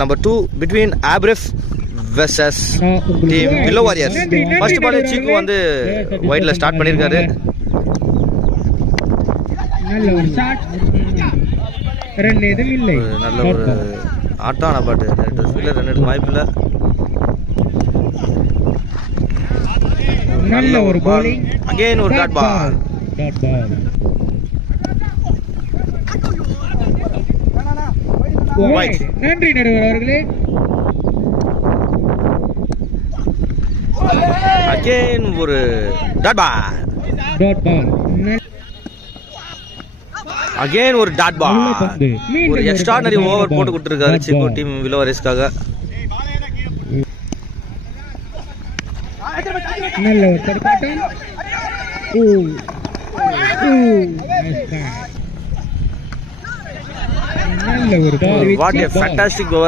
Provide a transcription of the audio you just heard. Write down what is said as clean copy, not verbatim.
Number 2 between Abrif versus team Willow Warriors. First ball Chiku வந்து வைட்ல start பண்ணிருக்காரு. நல்ல ஒரு ஷாட். ரன் எதுவும் இல்லை. நல்ல ஒரு ஆட்டான பாட்டு. ஃபீல்டர் ரன் எடுக்க வாய்ப்பில்லை. நல்ல ஒரு bowling. Again ஒரு டாட் பால். White. நன்றி நடுவர் அவர்களே. Again ஒரு டாட் பால். Again ஒரு டாட் பால். ஒரு எக்ஸ்ட்ரானரி ஓவர் போட்டு கொடுத்திருக்காரு சிக்கு டீம் வில்லோ வாரியர்ஸ்காக. நல்ல ஒரு தடுப்பாட்டம். நல்ல ஒரு What a fantastic over